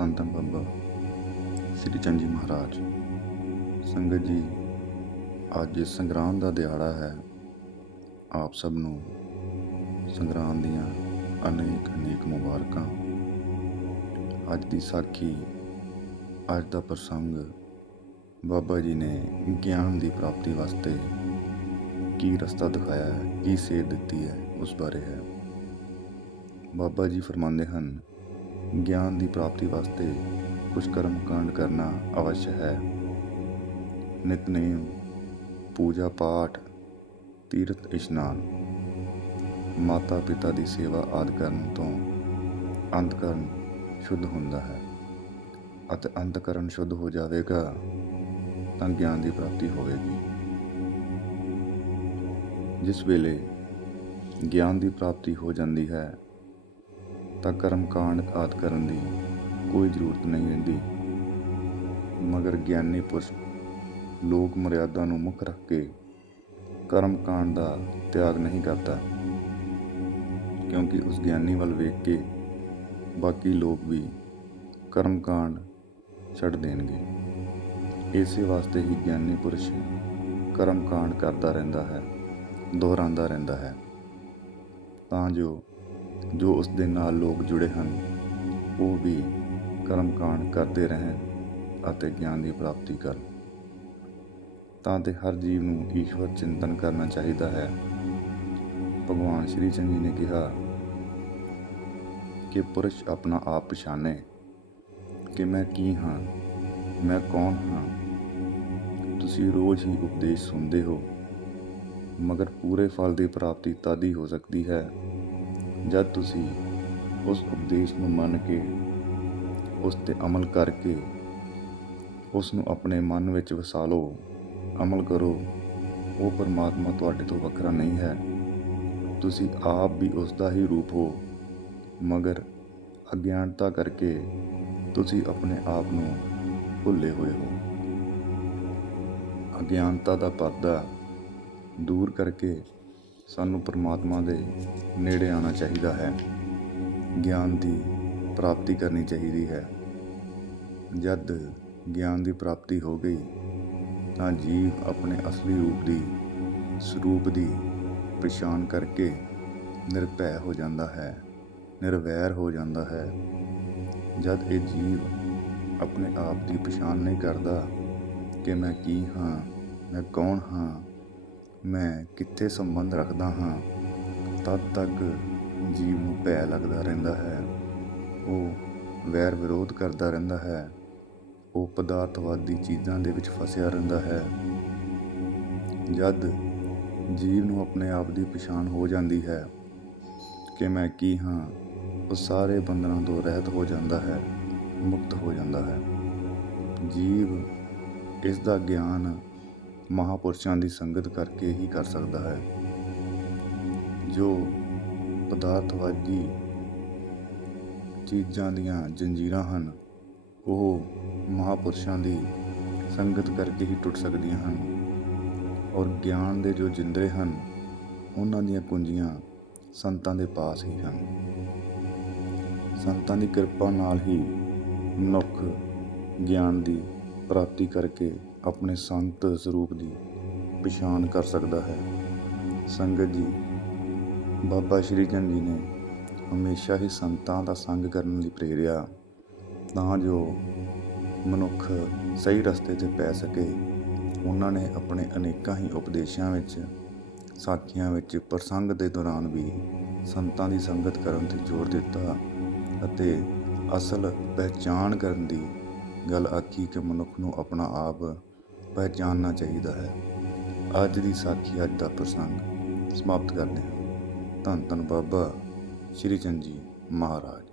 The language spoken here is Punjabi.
ਧੰਨ ਧੰਨ ਬਾਬਾ। ਸ੍ਰੀ ਚੰਦ ਜੀ ਮਹਾਰਾਜ, ਸੰਗਤ ਜੀ, ਅੱਜ ਸੰਗਰਾਂਦ ਦਾ ਦਿਹਾੜਾ ਹੈ। ਆਪ ਸਭ ਨੂੰ ਸੰਗਰਾਂਦ ਦੀਆਂ ਅਨੇਕ ਅਨੇਕ ਮੁਬਾਰਕਾਂ। ਅੱਜ ਦੀ ਸਾਖੀ, ਅੱਜ ਦਾ ਪ੍ਰਸੰਗ ਬਾਬਾ ਜੀ ਨੇ ਗਿਆਨ ਦੀ ਪ੍ਰਾਪਤੀ ਵਾਸਤੇ ਕੀ ਰਸਤਾ ਦਿਖਾਇਆ ਹੈ, ਕੀ ਸੇਧ ਦਿੱਤੀ ਹੈ, ਉਸ ਬਾਰੇ ਹੈ। ਬਾਬਾ ਜੀ ਫਰਮਾਉਂਦੇ ਹਨ ਗਿਆਨ ਦੀ ਪ੍ਰਾਪਤੀ ਵਾਸਤੇ ਕੁਝ ਕਰਮ ਕਾਂਡ ਕਰਨਾ ਅਵਸ਼ ਹੈ। ਨਿਤਨੇਮ ਪੂਜਾ ਪਾਠ, ਤੀਰਥ ਇਸ਼ਨਾਨ, ਮਾਤਾ ਪਿਤਾ ਦੀ ਸੇਵਾ ਆਦਿ ਕਰਨ ਤੋਂ ਅੰਤਕਰਨ ਸ਼ੁੱਧ ਹੁੰਦਾ ਹੈ। ਅਤੇ ਅੰਤਕਰਨ ਸ਼ੁੱਧ ਹੋ ਜਾਵੇਗਾ, ਤਾਂ ਗਿਆਨ ਦੀ ਪ੍ਰਾਪਤੀ ਹੋਵੇਗੀ। ਜਿਸ ਵੇਲੇ ਗਿਆਨ ਦੀ ਪ੍ਰਾਪਤੀ ਹੋ ਜਾਂਦੀ ਹੈ ਤਾਂ ਕਰਮ ਕਾਂਡ ਆਦਿ ਕਰਨ ਦੀ ਕੋਈ ਜ਼ਰੂਰਤ ਨਹੀਂ ਰਹਿੰਦੀ। ਮਗਰ ਗਿਆਨੀ ਪੁਰਸ਼ ਲੋਕ ਮਰਿਆਦਾ ਨੂੰ ਮੁੱਖ ਰੱਖ ਕੇ ਕਰਮ ਕਾਂਡ ਦਾ ਤਿਆਗ ਨਹੀਂ ਕਰਦਾ। ਕਿਉਂਕਿ ਉਸ ਗਿਆਨੀ ਵੱਲ ਵੇਖ ਕੇ ਬਾਕੀ ਲੋਕ ਵੀ ਕਰਮ ਕਾਂਡ ਛੱਡ ਦੇਣਗੇ। ਇਸੇ ਵਾਸਤੇ ਹੀ ਗਿਆਨੀ ਪੁਰਸ਼ ਕਰਮ ਕਾਂਡ ਕਰਦਾ ਰਹਿੰਦਾ ਹੈ, ਦੁਹਰਾਉਂਦਾ ਰਹਿੰਦਾ ਹੈ। ਤਾਂ ਜੋ ਜੋ ਉਸ ਦੇ ਨਾਲ ਲੋਕ ਜੁੜੇ ਹਨ, ਉਹ ਵੀ ਕਰਮ ਕਾਂਡ ਕਰਦੇ ਰਹਿਣ ਅਤੇ ਗਿਆਨ ਦੀ ਪ੍ਰਾਪਤੀ ਕਰਨ। ਤਾਂ ਤੇ ਹਰ ਜੀਵ ਨੂੰ ਈਸ਼ਵਰ ਚਿੰਤਨ ਕਰਨਾ ਚਾਹੀਦਾ ਹੈ। ਭਗਵਾਨ ਸ਼੍ਰੀ ਚੰਦ ਜੀ ਨੇ ਕਿਹਾ ਕਿ ਪੁਰਸ਼ ਆਪਣਾ ਆਪ ਪਛਾਣੇ ਕਿ ਮੈਂ ਕੀ ਹਾਂ, ਮੈਂ ਕੌਣ ਹਾਂ। ਤੁਸੀਂ ਰੋਜ਼ ਹੀ ਉਪਦੇਸ਼ ਸੁਣਦੇ ਹੋ, ਮਗਰ ਪੂਰੇ ਫਲ ਦੀ ਪ੍ਰਾਪਤੀ ਤਦ ਹੀ ਹੋ ਸਕਦੀ ਹੈ ਜਦ ਤੁਸੀਂ ਉਸ ਉਪਦੇਸ਼ ਨੂੰ ਮੰਨ ਕੇ ਉਸ ਤੇ ਅਮਲ ਕਰਕੇ ਉਸ ਨੂੰ ਆਪਣੇ ਮਨ ਵਿੱਚ ਵਸਾ ਲਓ, ਅਮਲ ਕਰੋ, ਉਹ ਪਰਮਾਤਮਾ ਤੁਹਾਡੇ ਤੋਂ ਵੱਖਰਾ ਨਹੀਂ ਹੈ। ਤੁਸੀਂ ਆਪ ਵੀ ਉਸ ਦਾ ਹੀ ਰੂਪ ਹੋ, ਮਗਰ ਅਗਿਆਨਤਾ ਕਰਕੇ ਤੁਸੀਂ ਆਪਣੇ ਆਪ ਨੂੰ ਭੁੱਲੇ ਹੋਏ ਹੋ। ਅਗਿਆਨਤਾ ਦਾ ਪਰਦਾ ਦੂਰ ਕਰਕੇ ਸਾਨੂੰ ਪਰਮਾਤਮਾ ਦੇ ਨੇੜੇ ਆਉਣਾ ਚਾਹੀਦਾ ਹੈ। ਗਿਆਨ ਦੀ ਪ੍ਰਾਪਤੀ ਕਰਨੀ ਚਾਹੀਦੀ ਹੈ। ਜਦ ਗਿਆਨ ਦੀ ਪ੍ਰਾਪਤੀ ਹੋ ਗਈ, ਤਾਂ ਜੀਵ ਆਪਣੇ ਅਸਲੀ ਰੂਪ ਦੀ, ਸਰੂਪ ਦੀ ਪਛਾਣ ਕਰਕੇ ਨਿਰਭੈ ਹੋ ਜਾਂਦਾ ਹੈ, ਨਿਰਵੈਰ ਹੋ ਜਾਂਦਾ ਹੈ। ਜਦ ਇਹ ਜੀਵ ਆਪਣੇ ਆਪ ਦੀ ਪਛਾਣ ਨਹੀਂ ਕਰਦਾ ਕਿ ਮੈਂ ਕੀ ਹਾਂ, ਮੈਂ ਕੌਣ ਹਾਂ ਮੈਂ ਕਿੱਥੇ ਸੰਬੰਧ ਰੱਖਦਾ ਹਾਂ? ਤਦ ਤੱਕ ਜੀਵ ਨੂੰ ਭੈ ਲੱਗਦਾ ਰਹਿੰਦਾ ਹੈ। ਉਹ ਵੈਰ ਵਿਰੋਧ ਕਰਦਾ ਰਹਿੰਦਾ ਹੈ। ਉਹ ਪਦਾਰਥਵਾਦੀ ਚੀਜ਼ਾਂ ਦੇ ਵਿੱਚ ਫਸਿਆ ਰਹਿੰਦਾ ਹੈ। ਜਦ ਜੀਵ ਨੂੰ ਆਪਣੇ ਆਪ ਦੀ ਪਛਾਣ ਹੋ ਜਾਂਦੀ ਹੈ ਕਿ ਮੈਂ ਕੀ ਹਾਂ, ਉਹ ਸਾਰੇ ਬੰਧਨਾਂ ਤੋਂ ਰਹਿਤ ਹੋ ਜਾਂਦਾ ਹੈ, ਮੁਕਤ ਹੋ ਜਾਂਦਾ ਹੈ। ਜੀਵ ਇਸ ਦਾ ਗਿਆਨ ਮਹਾਪੁਰਸ਼ਾਂ ਦੀ ਸੰਗਤ ਕਰਕੇ ਹੀ ਕਰ ਸਕਦਾ ਹੈ। ਜੋ ਪਦਾਰਥਵਾਦੀ ਚੀਜ਼ਾਂ ਦੀਆਂ ਜੰਜੀਰਾਂ ਹਨ, ਉਹ ਮਹਾਪੁਰਸ਼ਾਂ ਦੀ ਸੰਗਤ ਕਰਕੇ ਹੀ ਟੁੱਟ ਸਕਦੀਆਂ ਹਨ। ਔਰ ਗਿਆਨ ਦੇ ਜੋ ਜਿੰਦਰੇ ਹਨ, ਉਹਨਾਂ ਦੀਆਂ ਕੁੰਜੀਆਂ ਸੰਤਾਂ ਦੇ ਪਾਸ ਹੀ ਹਨ। ਸੰਤਾਂ ਦੀ ਕਿਰਪਾ ਨਾਲ ਹੀ ਮਨੁੱਖ ਗਿਆਨ ਦੀ ਪ੍ਰਾਪਤੀ ਕਰਕੇ ਆਪਣੇ ਸੰਤ ਸਰੂਪ ਦੀ ਪਛਾਣ ਕਰ ਸਕਦਾ ਹੈ। ਸੰਗਤ ਜੀ, ਬਾਬਾ ਸ਼੍ਰੀ ਚੰਦ ਜੀ ਨੇ ਹਮੇਸ਼ਾ ਹੀ ਸੰਤਾਂ ਦਾ ਸੰਗ ਕਰਨ ਲਈ ਪ੍ਰੇਰਿਆ, ਤਾਂ ਜੋ ਮਨੁੱਖ ਸਹੀ ਰਸਤੇ ਤੇ ਪੈ ਸਕੇ। ਉਹਨਾਂ ਨੇ ਆਪਣੇ ਅਨੇਕਾਂ ਹੀ ਉਪਦੇਸ਼ਾਂ ਵਿੱਚ, ਸਾਖੀਆਂ ਵਿੱਚ ਪ੍ਰਸੰਗ ਦੇ ਦੌਰਾਨ ਵੀ ਸੰਤਾਂ ਦੀ ਸੰਗਤ ਕਰਨ ਤੇ ਜ਼ੋਰ ਦਿੱਤਾ ਅਤੇ ਅਸਲ ਪਹਿਚਾਣ ਕਰਨ ਦੀ ਗੱਲ ਆਖੀ ਕਿ ਮਨੁੱਖ ਨੂੰ ਆਪਣਾ ਆਪ ਪਹਿਚਾਨਣਾ ਚਾਹੀਦਾ ਹੈ। ਅੱਜ ਦੀ ਸਾਖੀ, ਅੱਜ ਦਾ ਪ੍ਰਸੰਗ ਸਮਾਪਤ ਕਰਦੇ ਹਾਂ। ਧੰਨ ਧੰਨ ਬਾਬਾ ਸ਼੍ਰੀ ਚੰਦ ਜੀ ਮਹਾਰਾਜ।